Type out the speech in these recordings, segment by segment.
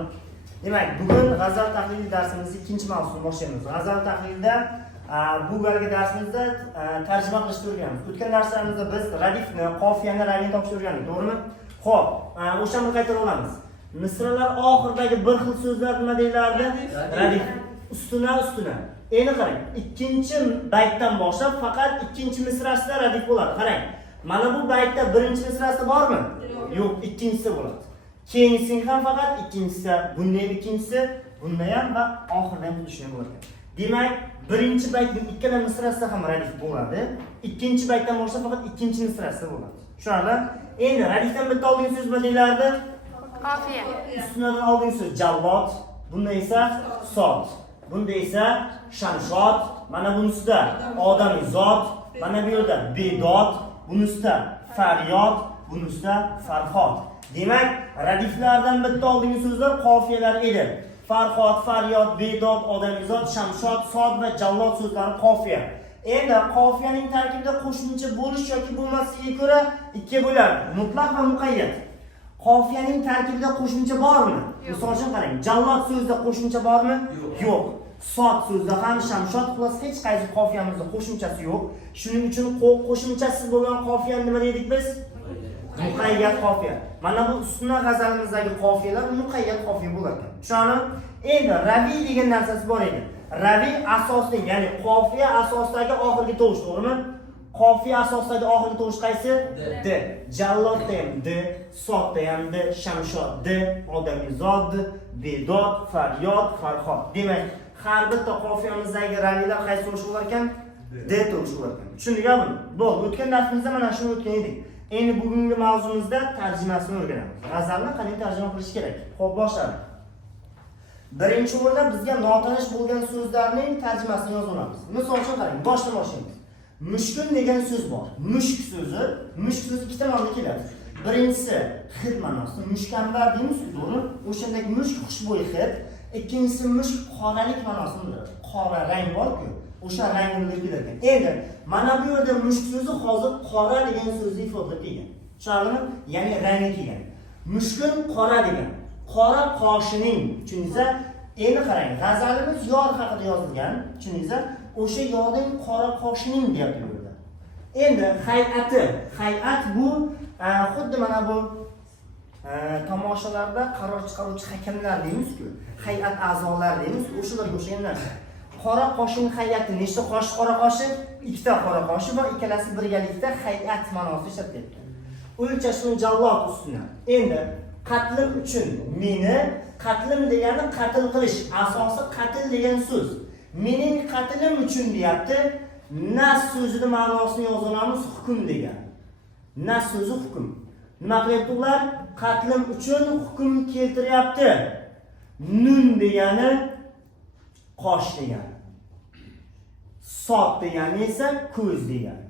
To'g'rimi? Demak, bugun g'azal tahlili darsimizni ikkinchi mavzusini boshlaymiz. G'azal tahlilida bu galgi darsimizda tarjima qilishni o'rganamiz. O'tgan darslarimizda biz radifni, qofiyani, rangini topishni o'rgandik, to'g'rimi? Xo'p, o'shani qaytarib olamiz. Misralar oxiridagi bir xil so'zlar nima deyilardi? Radif. Ustuna. Endi qarang, ikkinchi baytdan boshlab faqat ikkinchi misrasida radif bo'ladi. Qarang. Mana bu baytda birinchi misrasida bormi? Yo'q, ikkinchisi bo'ladi. Keyingisini ham faqat ikkinchisi, bunday ikkinchisi, bunda ham va oxirida ham xuddi shunday bo'ladi. Demak, birinchi baytning ikkala misrasida ham radif bo'ladi. Ikkinchi baytdan boshlab faqat ikkinchi misrasida bo'ladi. Tushunarli? Endi radifdan bitta oldingi so'z nima deyilardi? Qofiya. Ustidan oldingi so'z jallod, bunda esa sot, bunda esa shamshod, mana bunisida odamiy zot, mana bu yerda bedod, bunisida faryod, bunisida farhod. Demak, radiflardan bitta oldingi so'zlar qofiyalar edi. Farhod, faryod, bedod, odamiy zot, shamshod, sod va jallod so'zlari qofiya. Endi qofiyaning tarkibida qo'shimcha bo'lish yoki bo'lmasligiga ko'ra ikkiga bo'ladi. Mutlaq va muqayyat. Qofiyaning tarkibida qo'shimcha bormi? Misol uchun qarang, jallod so'zida qo'shimcha bormi? Yo'q. Sod so'zida ham shamshod xullas hech qaysi qofiyamizda qo'shimchasi yo'q. Shuning uchun qo'shimchasiz bo'lgan qofiyani nima deydik biz? Muqayyat qofiya. Mana bu ustuna g'azalimizdagi qofiyalar muqayyat qofiya bo'ladi. Tushunarli? Endi ravi degan narsasi bor edi. Ravi asosli, ya'ni qofiya asosidagi oxirgi tovush, to'g'rimi? Qofiya asosidagi oxirgi tovush qaysi? D. Jallodda ham D, sodda ham D, shamshodda, odamiy zot, bedod, faryod, farhod. Demak, har bitta qofiyamizdagi ravilar qaysi tovush bo'lar ekan? D tovush bo'lar ekan. Tushundingmi buni? Bo'ldi. O'tgan darsimizda mana shuni o'tgan edik. Endi bugungi mavzumizda tarjimasini o'rganamiz. G'azalni qanday tarjima qilish kerak? Xo'p, boshlaymiz. Birinchi o'rinda bizga notanish bo'lgan so'zlarning tarjimasini yozib olamiz. Misol uchun qarang, boshlaymiz. Mushkun degan so'z bor. Mushk so'zi ikkita ma'noda keladi. Birinchisi hid ma'nosida, mushkambar deymiz-ku, to'g'ri? O'shandagi mushk xushbo'y hid. Ikkinchisi mushk qoralik ma'nosini bildiradi. Qora rang bor-ku, o'sha rangni bildirib keladi. Endi mana bu yerda mushk so'zi hozir qora degan so'zni ifodalab kelgan. Tushunarlimi? Ya'ni rangi kelgan. Mushkun qora degan. Qora qoshining, tushundingizmi? Endi qarang, g'azalimiz yor haqida yozilgan, tushundingizmi? O'sha yorning qora qoshining deyapti bu yerda. Endi hay'at bu xuddi mana bu tomoshalarda qaror chiqaruvchi hakamlar deymiz-ku, hay'at a'zolar deymiz, o'shalarga o'xshagan narsa. Qora qoshin hay'ati, nechta qosh qora qoshi? Ikkita qora qoshi bor, ikkalasi birgalikda hay'at ma'nosida ishlatiladi. O'lchashning jallod ustidan. Endi qatlim uchun meni, qatlim degani qatl qilish, asosi qatl degan so'z. Mening qatlim uchun deyapti. Nas so'zining ma'nosini yozamiz hukm degan. Nas so'zi hukm. Nima qilyapti ular? Qatlim uchun hukm keltiryapti. Nun degani qosh degani. Sot degani esa ko'z degani.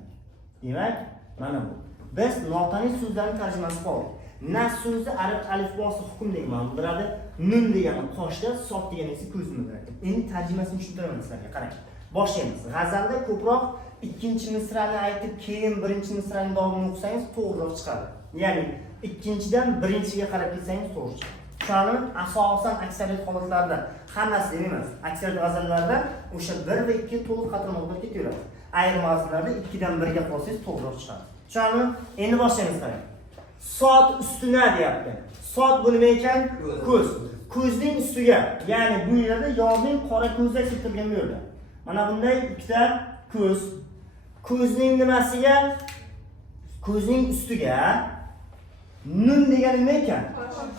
Demak, mana bu. Biz notanish so'zlarning tarjimasini qildik. Nas so'zi arab alifbosi hukm degan ma'no bildiradi. Nun degani qoshda, sot degani esa ko'zni bildiradi. Endi tarjimasini tushuntiraman sizlarga. Qarang. Boshlaymiz. G'azalda ko'proq ikkinchi misrani aytib, keyin birinchi misraning davomini o'qisangiz to'g'riroq chiqadi. Ya'ni ikkinchidan birinchiga qarab ketsangiz to'g'ri chiqadi. Tushunarlimi? Asosan aksariyat holatlarda, hammasi emas, aksariyat g'azallarda o'sha 1 va 2 to'liq qatorma ketaveradi. Ayrim g'azallarda 2 dan 1 ga qolsangiz to'g'riroq chiqadi. Tushunarlimi? Endi boshlaymiz qarang. Sot ustuna deyapti. Sot bu nima ekan? Ko'z. Ko'zning ustiga, ya'ni bu yerda yorning qora ko'zda keltirilgan bu yerda. Mana bunday ikkita ko'z. Ko'zning nimasiga? Ko'zning ustiga nun degani nima ekan?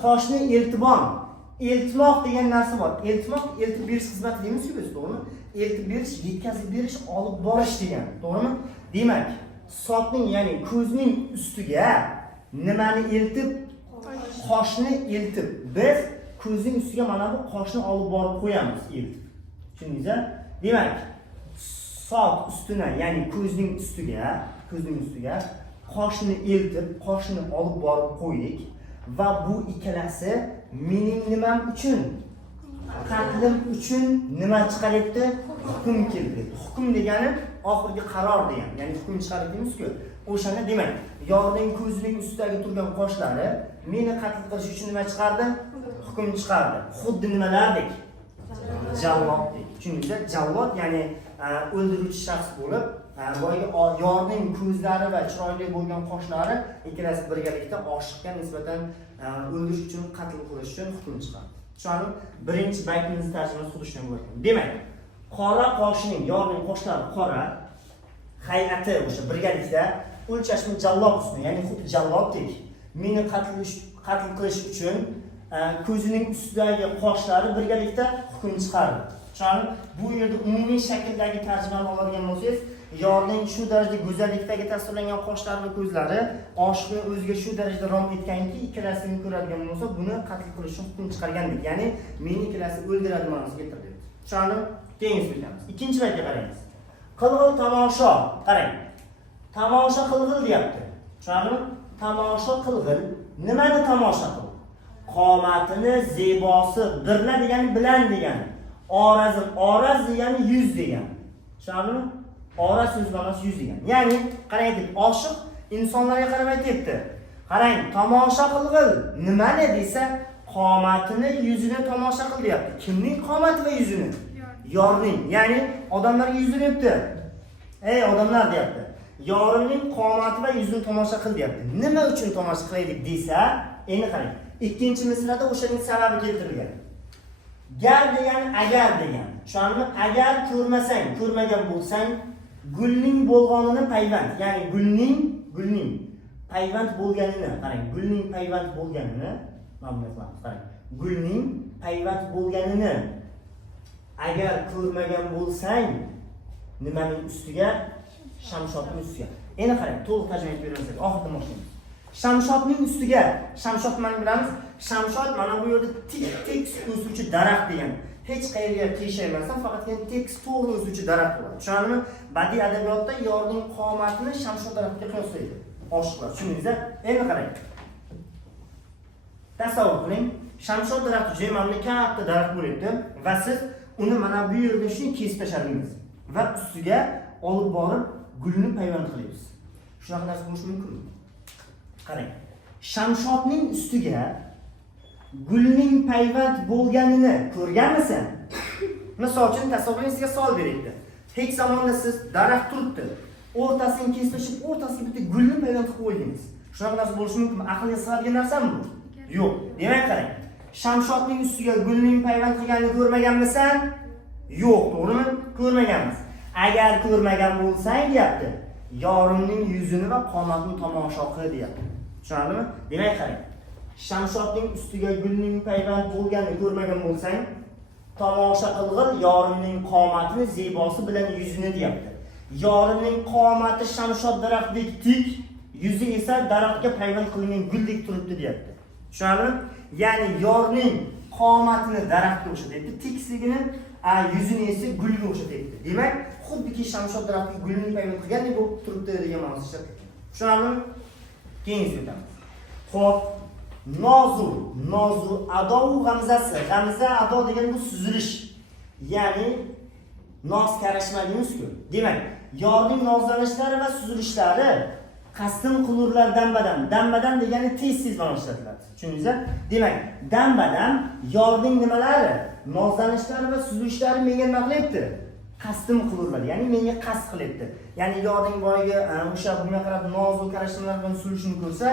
Qoshni iltibon. Iltimoq degan narsa bor. Iltimoq eltib berish xizmati deymiz-ku biz, to'g'rimi? Eltib berish, yetkazib berish, olib borish degan, to'g'rimi? Demak, sotning, ya'ni ko'zning ustiga nimani eltib? Qoshni eltib. Biz ko'zning ustiga mana bu qoshni olib borib qo'yamiz, eltib. Tushundingizmi? Demak, sot ustuna, ya'ni ko'zning ustiga qoshni eltib, qoshni olib borib qo'ydik va bu ikkalasi mening nimam uchun? Qatlim uchun nima chiqaryapti? Hukm keltiryapti. Hukm degani oxirgi qaror degani, ya'ni hukm chiqaryapmiz-ku. O'shani demak, yorning ko'zining ustidagi turgan qoshlari meni qatl qilish uchun nima chiqardi? hukm chiqardi. Xuddi nimalardek? Jalloddek. Tushundingizmi? Jallod ya'ni o'ldiruvchi shaxs bo'lib, boyagi yorning ko'zlari va chiroyli bo'lgan qoshlari ikkalasi birgalikda oshiqqa nisbatan o'ldirish uchun, qatl qilish uchun hukm chiqardi. Tushunarli? Birinchi baytimizning tarjimasi xuddi shunday bo'lgan. Demak, qora qoshining, yorning qoshlari qora, hay'ati o'sha birgalikda o'lchashni jallod ustida, ya'ni xuddi jalloddek meni qatl qilish uchun ko'zining ustidagi qoshlari birgalikda hukm chiqardi. Tushunarli? Bu yerda umumiy shakldagi tarjimani oladigan bo'lsangiz, yorning shu darajada go'zallikdagi tasvirlangan qoshlari va ko'zlari oshiqni o'ziga shu darajada rom etganki, ikkalasini ko'radigan bo'lsa, buni qatl qilish uchun hukm chiqargandek. Ya'ni meni ikkalasi o'ldiradi ma'nosiga keltirdi. Tushunarli? Tengsiz bilamiz. Ikkinchi baytga qaraymiz. Qilg'il tomosha. Qarang. Tomosha qilg'il deyapti. Tushunarli? Tomosha qilg'il. Nimani tomosha qil? Qomatini, zebosi, birla degani bilan degani. Oraz degani yuz degani. Tushunarlimi? Oraz so'z ma'nosi yuz degani. Ya'ni qarang, oshiq insonlarga qarab aytibdi. Qarang, tomosha qilg'il. Nimani desa, qomatini, yuzini tomosha qil deyapti. Kimning qomati va yuzini? Yorning. Ya'ni odamlarga yuziryapti. Ey odamlar deyapti. Yorimning qomati va yuzini tomosha qil deyapti. Nima uchun tomosha qilaylik desa, endi qarang. Ikkinchi misrada o'shaning sababi keltirilgan. Gar degani agar degan. Tushunarlimi? Agar ko'rmasang, ko'rmagan bo'lsang, gulning bo'lganini payvand, ya'ni gulning payvand bo'lganini, qarang, gulning payvand bo'lganini ma'lum qilamiz. Qarang, gulning payvand bo'lganini agar ko'rmagan bo'lsang, nimaning ustiga? Shamshotning ustiga. Endi qarang, to'liq tarjima etib beramiz. Oxirida boshlaymiz. Shamshotning ustiga, shamshot mana bilamiz. Shamshot mana bu yerda tik o'suvchi daraxt degan. Hech qayerga qiyshaymasdan, faqat tekis to'g'ri o'suvchi daraxt bo'ladi. Tushunarlimi? Badiiy adabiyotda yorning qomatini shamshot daraxtiga qiyoslaydi. Oshiqlar. Tushundingizmi? Endi qarang. Tasavvur qiling, shamshot daraxti juda ham katta daraxt bo'lyapti va siz uni mana bu yerda shuni kesib tashladingiz va ustiga olib borib gulni payvand qilyapsiz. Shunaqa narsa bo'lishi mumkinmi? Qarang. Shamshotning ustiga gulning payvand bo'lganini ko'rganmisiz? Misol uchun tasavvuringizga savol beraylik. Hech zamonda siz daraxt turibdi. O'rtasini kesib, o'rtasiga bitta gulni payvand qilib qo'ydingiz. Shunaqa narsa bo'lishi mumkinmi? Aqlga sig'adigan narsami bu? Yo'q. Demak qarang. Shamshotning ustiga gulning payvand qilganini ko'rmaganmisan? Yo'q, to'g'rimi? Ko'rmaganmiz. Agar ko'rmagan bo'lsang, deyapti, yorimning yuzini va qomatini tomosha qil deyapti. Tushunarlimi? Demak qarang. Shamshotning ustiga gulning payvand bo'lganini ko'rmagan bo'lsang, tomosha qilg'il yorimning qomatini, zebosi bilan yuzini deyapti. Yorimning qomati shamshot daraxtdek tik, yuzi esa daraxtga payvand qilingan guldek turibdi deyapti. Tushunarlimi? Ya'ni yorning qomatini daraxtga o'xshatadi, tekisligini yuzini esa gulga o'xshatadi. Demak, xuddiki shamshot daraxtiga gulning payvand qilgandek bo'lib turibdi degan ma'noda ishlatilgan. Tushunarlimi? Keyin o'tamiz. Xo'p, nozu ado g'amzasi. G'amza ado degan bu suzilish. Ya'ni noz karashmadingiz-ku. Demak, yorning nozlanishlari va suzilishlari qasdim qilurlar dambadan degani tez ma'no ishlatiladi. Tushundingizmi? Demak, dambadan yorning nimalari, nozlanishlari va suzilishlari menga nima qilyapti? Qasdim qilurlar, ya'ni menga qasd qilyapti. Ya'ni yorning boyiga o'sha bunga qarab nozu karashmalar bilan suzilishini ko'rsa,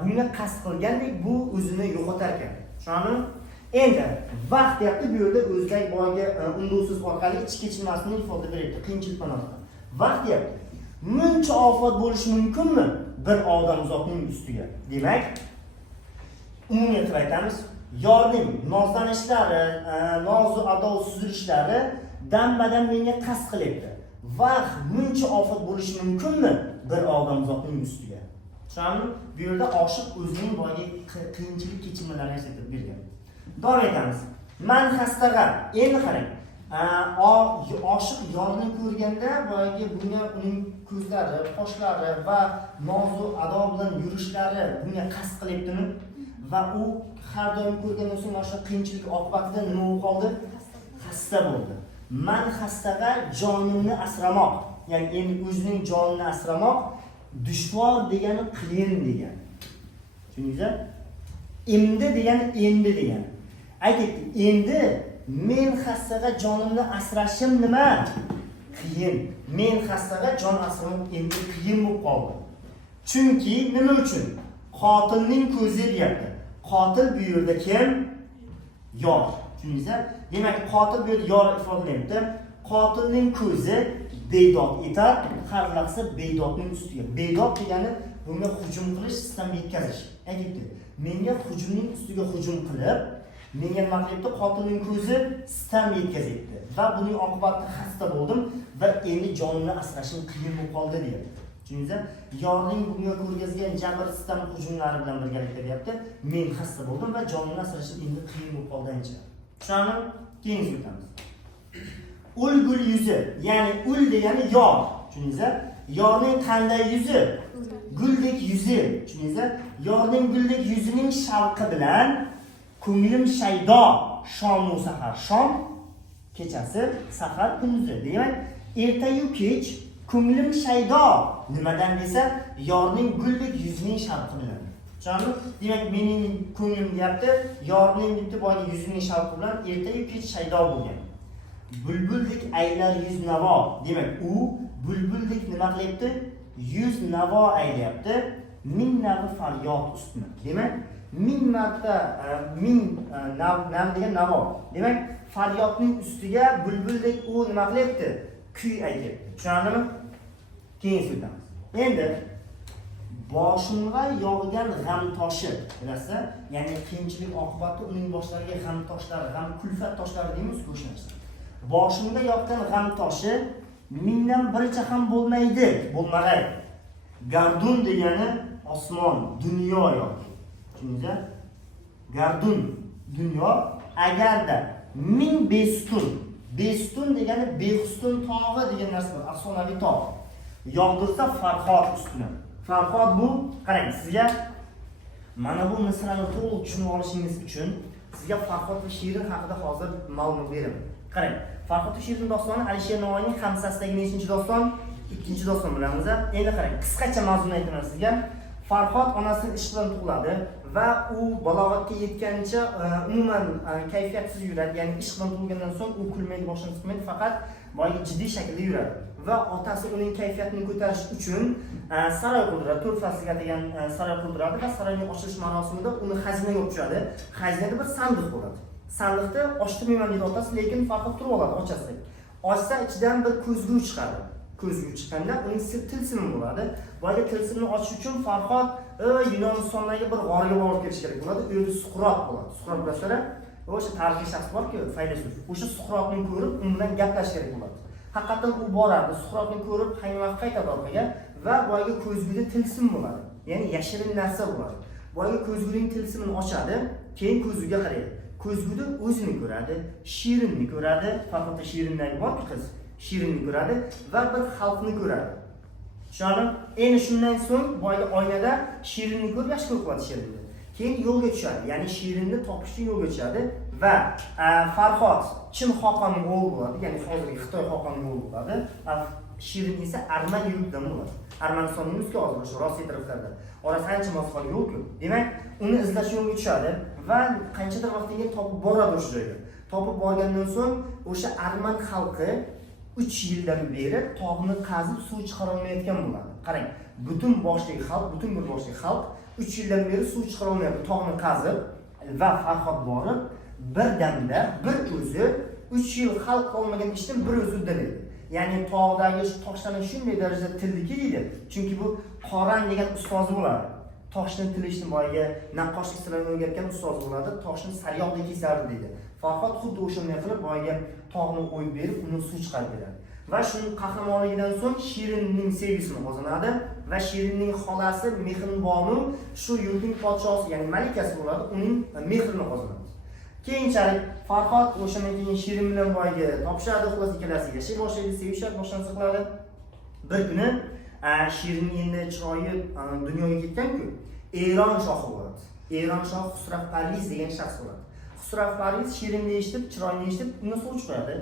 bunga qasd qilgandek bu o'zini yo'qotar ekan. Tushundingizmi? Endi vaqt deyapti, bu yerda o'zidagi boyiga undovsiz orqali ichki kechilmasini ifoda beryapti, qiyinchilik ma'nosida. Vaqt deyapti. Muncha ofat bo'lishi mumkinmi bir odam zotning ustiga? Demak, umumiy qilib aytamiz, yorning nozlanishlari, nozu ado suzilishlari dambadan menga qasd qilyapti. Vaqt muncha ofat bo'lishi mumkinmi bir odam zotning ustiga? Tushunarlimi? Bu yerda oshiq o'zining boyiga qiyinchilik kechirmalarini aytib bergan. Davom etamiz. Man xastaga, endi qarang. Oshiq yorni ko'rganda boyagi bunga uning ko'zlari, qoshlari va nozu ado bilan yurishlari bunga qasd qilyaptimi? Va u har doim ko'rgandan so'ng o'sha qiyinchilik oqibatida nima bo'lib qoldi? Xasta bo'ldi. Man xastaga jonimni asramoq, ya'ni endi o'zining jonini asramoq dushvor degani qiyin degan. Tushundingizmi? Endi degani endi degan. Aytdi, endi men xastaga jonimni asrashim nima? Qiyin. Men xastaga jon asrashim endi qiyin bo'lib qoldi. Chunki nima uchun? Qotilning ko'zi deyapti. Qotil bu yerda kim? Yor. Tushundingizmi? Demak, qotil bu yerda yor ifodalayapti. Qotilning ko'zi bedod etar, har lahza bedodning ustiga. Bedod degani bunga hujum qilish, sistem yetkazish. Aytibdi, menga hujumning ustiga hujum qilib, menga nima qilibdi? Qotilning ko'zi sistem yetkazibdi va buning oqibatida xasta bo'ldim va endi jonimni asrashim qiyin bo'lib qoldi deyapti. Tushundingizmi? Yorning bunga ko'rgazgan jabr sistem hujumlari bilan birgalikda deyapti, men xasta bo'ldim va jonimni asrashim endi qiyin bo'lib qoldi ancha. Shuni keyin o'tamiz. Ulgul yuzi, ya'ni ul degani yor. Tushundingizmi? Yorning qanday yuzi? Guldek yuzi. Tushundingizmi? Yorning guldek yuzining shavqi bilan ko'nglim shaydo, shom va sahar. Shom kechasi, sahar kunduzi. Demak, erta-yu kech ko'nglim shaydo. Nimadan desa, yorning guldek yuzining shavqi bilan. Tushundingizmi? Demak, mening ko'nglim deyapti, yorning debdi boyga yuzining shavqi bilan erta-yu kech shaydo bo'lgan. Bulbuldek aylar yuz navo. Demak, u bulbuldek nima qilyapti? Yuz navo aylayapti. Ming navi faryod ustuna. Demak, ming marta nav degan navo. Demak, faryodning ustiga bulbuldek u nima qilyapti? Kuy aytyapti. Tushundingizmi? Keyin o'tamiz. Endi boshimga yog'gan g'am toshi, bilasizlar? Ya'ni qiyinchilik oqibatida uning boshlariga g'am toshlari, g'am kulfat toshlari deymiz o'sha narsa. Boshimga yoqqan g'am toshi mingdan biricha ham bo'lmaydi, bo'lmag'ay. Gardun degani osmon, dunyo yoki. Tushundingizmi? Gardun, dunyo. Agarda ming bestun, bestun degani behustun tog'i degan narsa bor, afsonaviy tog'. Yog'dirsa Farhod ustuna. Farhod bu, qarang, sizga mana bu misolni to'liq tushunib olishingiz uchun sizga Farhod va Shirin haqida hozir ma'lumot beraman. Qarang, Farhod va Shirin dostoni Alisher Navoiyning Xamsasidagi nechinchi doston? Ikkinchi doston bilamiz. Endi qarang, qisqacha mavzuni aytaman sizga. Farhod onasini ish bilan tug'iladi va u balog'atga yetgancha umuman kayfiyatsiz yuradi. Ya'ni ish bilan tug'ilgandan so'ng u kulmaydi, boshini tutmaydi, faqat boyga jiddiy shaklda yuradi. Va otasi uning kayfiyatini ko'tarish uchun saroy qurdiradi, 4 faslga degan saroy qurdiradi va saroyning ochilish marosimida uni xazinaga olib tushadi. Xazinada bir sandiq bo'ladi. Sandiqda ochtirmayman deydi otasi, lekin Farhod turib oladi, ochasi. Ochsa ichidan bir ko'zgu chiqadi. Ko'zgu chiqqanda uning tilsimi bo'ladi. Boyga tilsimni ochish uchun Farhod Yunonistondagi bir g'orga borib ketish kerak bo'ladi. U yerda Suqrot bo'ladi. Suqrot bilasizlar, o'sha tarixiy shaxs borki, faylasuf. O'sha Suqrotni ko'rib, u bilan gaplashish kerak bo'ladi. Haqiqatan u boradi, Suqrotni ko'rib, qaynoq qaytadi orqaga va boyga ko'zguda tilsim bo'ladi. Ya'ni yashirin narsa bo'ladi. Boyga ko'zguning tilsimini ochadi, keyin ko'zguga qaraydi. Ko'zguda o'zini ko'radi, Shirinni ko'radi, Farhodda Shirinnagi borki qiz, Shirinni ko'radi va bir xalqni ko'radi. Tushundingmi? Endi shundan so'ng boyga oynada Shirinni ko'rib yaxshi ko'rib qoladi Shirinni. Keyin yo'lga tushadi, ya'ni Shirinni topish uchun yo'lga tushadi va Farhod Chin xoqonning o'g'li bo'ladi, ya'ni hozirgi Xitoy xoqonining o'g'li bo'ladi. Shirin esa Arman yurtidan bo'ladi. Armanistonning o'zga hozir o'sha Rossiya taraflarida. Orasi ancha masofali yo'l-ku. Demak, uni izlash yo'lga tushadi va qanchadir vaqtdan keyin topib boradi o'sha joyga. Topib borgandan so'ng o'sha Arman xalqi 3 yildan beri tog'ni qazib suv chiqara olmayotgan bo'ladi. Qarang, butun boshli xalq 3 yildan beri suv chiqara olmayapti, tog'ni qazib va Farhod borib bir damda bir o'zi 3 yil xalq olmagan ishni bir o'zi uddalaydi. Ya'ni tog'dagi toshlarni shunday darajada tildiki deydi. Chunki bu Qoran degan ustozi bo'ladi. Toshni tilishni boyga naqqoshlik sirlarini o'rgatgan ustoz bo'ladi. Toshni sariyog'da kesardi deydi. Farhod xuddi o'shanday qilib boyga tog'ni o'yib berib, uni suv chiqarib beradi. Va shuning qahramonligidan so'ng Shirinning sevgisini qozonadi va Shirinning xolasi Mehribonu shu yurtning podshosi, ya'ni malikasi bo'ladi, uning mehrini qozonadi. Keyinchalik Farhod o'shandan keyin Shirin bilan boyga topishadi, xullas ikkalasi yashay boshlaydi, sevishadi, boshlansa qiladi. Bir kuni Shirin endi chiroyi dunyoga ketgan-ku, Eron shohi bo'ladi. Eron shohi Xusrav Parviz degan shaxs bo'ladi. Xusrav Parviz Shirinni eshitib, chiroyini eshitib, unga suv chiqaradi,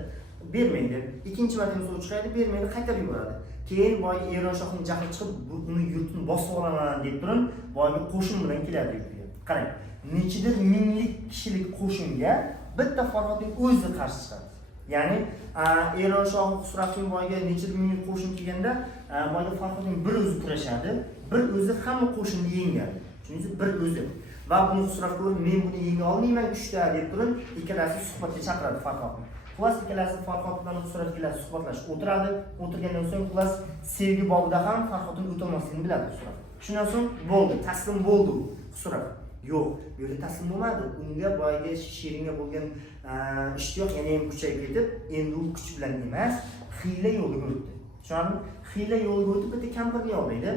bermaydi. Ikkinchi marta suv chiqaradi, bermaydi, qaytarib yuboradi. Keyin boyga Eron shohining jahli chiqib, uni yurtini bosib olaman deb turib, boyga qo'shin bilan keladi yurtiga. Qarang, nechidir minglik kishilik qo'shinga bitta Farhodning o'zi qarshi chiqadi. Ya'ni Eron shohi Xusravning boyga nechidir minglik qo'shin kelganda boyga Farhodning bir o'zi kurashadi, bir o'zi hamma qo'shinni yengadi. Chunki bir o'zi. Va buni Xusrav ko'rib, men buni yenga olmayman kuchda deb turib, ikkalasi suhbatga chaqiradi Farhodni. Xullas ikkalasi Farhod bilan Xusrav ikkalasi suhbatlashib o'tiradi. O'tirgandan so'ng xullas sevgi bog'ida ham Farhodning o'tolmasligini biladi Xusrav. Shundan so'ng bo'ldi, taslim bo'ldi Xusrav. Yo'q, bu yerda taslim bo'lmadi. Unga boyga Shiringa bo'lgan ishtiyoq yana ham kuchayib ketib, endi u kuch bilan emas, xiyla yo'liga o'tdi. Tushundingmi? Xiyla yo'liga o'tib bitta kampirni yo'llaydi.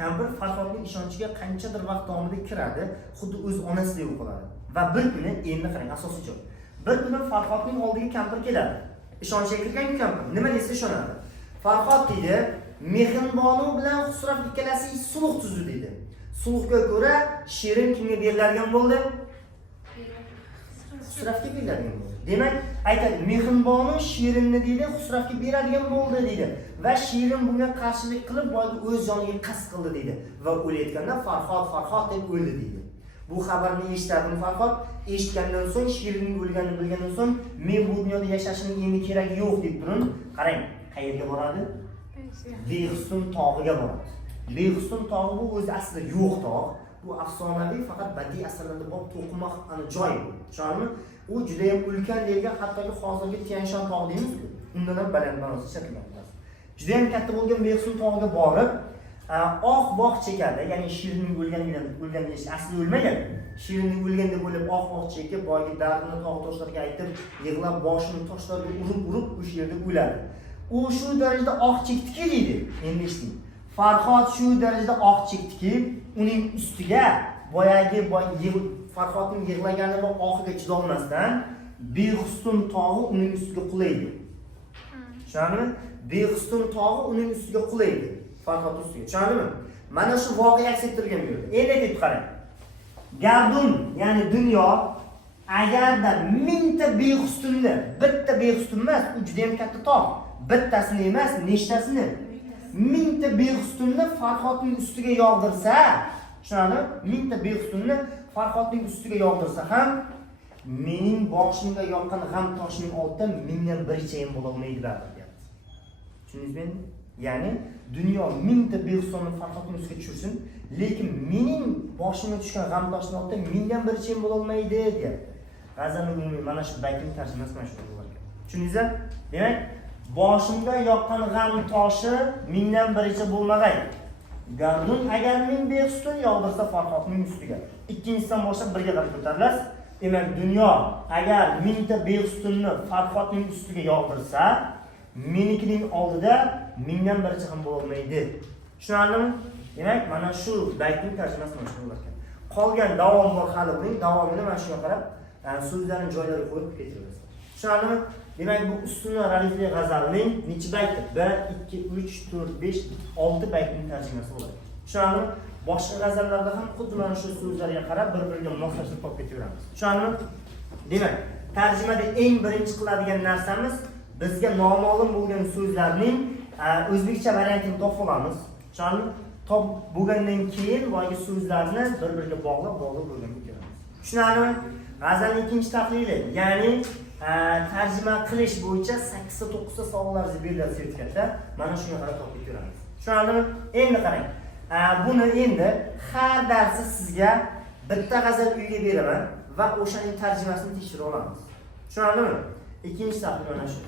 Kampir Farhodning ishonchiga qanchadir vaqt davomida kiradi, xuddi o'z onasidek qoladi. Va bir kuni endi qarang, asosiy joy. Bir kuni Farhodning oldiga kampir keladi. Ishonchiga kirgan kampir nima desa ishonadi. Farhod deydi, Mehribonu bilan Xusrav ikkalasi sulh tuzdi deydi. Sulhga ko'ra Shirin kimga beriladigan bo'ldi? Xusravga beriladigan bo'ldi. Demak, aytadi, Mehribonu Shirinni deydi, Xusravga beradigan bo'ldi deydi. Va Shirin bunga qarshilik qilib, boyga o'z joniga qasd qildi deydi. Va o'layotganda Farhod deb o'ldi deydi. Bu xabarni eshitadi Farhod, eshitgandan so'ng Shirinning o'lganini bilgandan so'ng, men bu dunyoda yashashning endi keragi yo'q deb turib, qarang, qayerga boradi? Behuston tog'iga boradi. Behuston tog'i bu o'zi aslida yo'q tog'. Bu afsonaviy, faqat badiiy asarlarda bor to'qimoq joy bu. Tushundingmi? U juda ham ulkan deyilgan, hattoki hozirgi Tianshan tog'i deymiz-ku, undan ham baland ishlatilgan. Juda ham katta bo'lgan Behuston tog'iga borib, oq chekadi, ya'ni Shirinning o'lganidan aslida o'lmagan. Shirinning o'lgan deb o'ylab oq chekib, boyga dardini tog' toshlarga aytib, yig'lab boshini toshlarga urib o'sha yerda o'ladi. U shu darajada oq chekdiki deydi. Endi eshiting. Farhod shu darajada oq chekdiki, uning ustiga boyagi Farhodning yig'lagani va oqiga chidolmasdan Behuston tog'i uning ustiga qulaydi. Tushundingmi? Behuston tog'i uning ustiga qulaydi. Farhod ustiga. Tushundingmi? Mana shu voqea aks ettirilgan bu yerda. Endi aytib qarang. Gardun, ya'ni dunyo agarda mingta Behustunni, bitta Behuston emas, u juda ham katta tog'. Bittasini emas, nechtasini? Mingta Behustunni Farhodning ustiga yog'dirsa, tushunadimi? Mingta Behustunni Farhodning ustiga yog'dirsa ham, mening boshimga yoqqan g'am toshining oldida mingdan biricha ham bo'la olmaydi deyapti. Tushundingizmi? Ya'ni dunyo mingta Behustunni Farhodning ustiga tushirsin, lekin mening boshimga tushgan g'am toshining oldida mingdan biricha ham bo'la olmaydi deyapti. G'azalning mana shu baytning tarjimasi mana shu bo'lar ekan. Tushundingizmi? Demak, boshimga yoqqan g'am toshi mingdan biricha bo'lmag'ay. Gardun agar ming Behuston yog'dirsa Farhodning ustiga. Ikkinchisidan boshlab birga qarab ko'tarilasiz. Demak, dunyo agar mingta Behustonni Farhodning ustiga yog'dirsa, menikining oldida mingdan biricha ham bo'la olmaydi. Tushunarlimi? Demak, mana shu baytning tarjimasi mana shu bo'lar ekan. Qolgan davom bor hali buning davomini mana shunga qarab, so'zlarning joylariga qo'yib ketaverasiz. Tushunarlimi? Demak, bu ustuni ralifli g'azalning necha bayti? 1, 2, 3, 4, 5, 6 baytning tarjimasi bo'ladi. Tushunarlimi? Boshqa g'azallarda ham xuddi mana shu so'zlarga qarab bir-biriga moslashtirib olib ketaveramiz. Tushunarlimi? Demak, tarjimada eng birinchi qiladigan narsamiz bizga noma'lum bo'lgan so'zlarning o'zbekcha variantini topib olamiz. Tushunarlimi? Top bo'lgandan keyin boyagi so'zlarni bir-biriga bog'lab o'rganib kelamiz. Tushunarlimi? G'azalning ikkinchi tahlili, ya'ni tarjima qilish bo'yicha 8 ta 9 ta savollar beriladi sertifikatda. Mana shunga qarab topib ko'ramiz. Tushunarlimi? Endi qarang. Buni endi har darsi sizga bitta g'azal uyga beraman va o'shaning tarjimasini tekshirib olamiz. Tushunarlimi? Ikkinchi tahlil mana shu.